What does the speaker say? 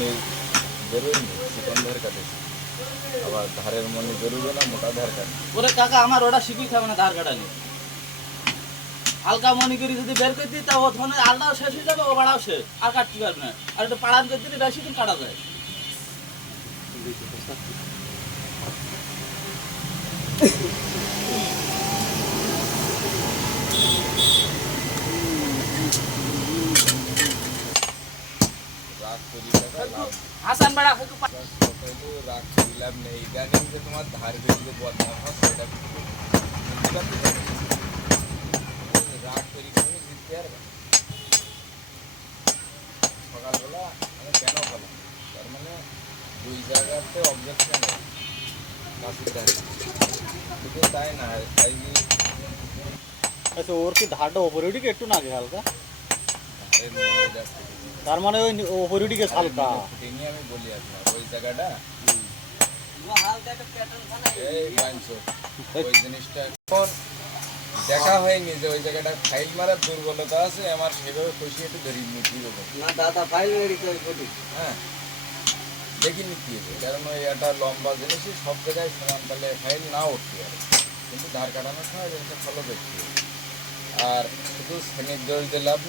মনি বেরোয়নি, চিকন ধার কাটেছে। আবার ধারের মনি বেরোবে না, মোটা ধার কাটে। ওরে কাকা আমার ওটা শিখুই থাকবে না ধার কাটানি। হালকা মনি করে যদি বের করে দিই তা ও ধরনের আলটাও শেষ হয়ে যাবে, ও বাড়াও শেষ, আর কাটতে পারবে না। আর একটু পাড়ান করে দিলে বেশি দিন কাটা যায়। রাগ করি টাকা লাভ, হাসান বাড়া রাগ করি লাভ নেই। ইদানিং যে তোমার ধার বেরিয়ে বদনাম হচ্ছে, এটা বুঝতে পারছি না। রাগ করি করে জিততে পারবে না। সকালবেলা মানে কেন বলা, তার মানে দুই জায়গাতে অবজেকশন কাশির ধারে, শুধু তাই না, তাই আচ্ছা, ওর কি ধারটা ওপরের দিকে একটু না গে হালকা? ধারের মনে যাচ্ছে। তার মানে ওই ওপরের দিকে হালকা। ফুটিনি আমি বলি আপনার ওই জায়গাটা হালকা একটা প্যাটার্ন বানাই। এই বাঞ্ছো, ওই জিনিসটা এখন দেখা হয়নি যে ওই জায়গাটা ফাইল মারার দুর্বলতা আছে, আমার সেভাবে খুশি একটু ধরি নিতে হবে না দাদা ফাইল রেডি করে করি। হ্যাঁ, দেখি নিতে হবে, কারণ ওই একটা লম্বা জিনিসই সব জায়গায় সমান তাহলে ফাইল না উঠতে পারে, কিন্তু ধার কাটানোর সময় জিনিসটা ভালো দেখতে হবে। আর শুধু শ্রেণীর দোষ দিলে আপনি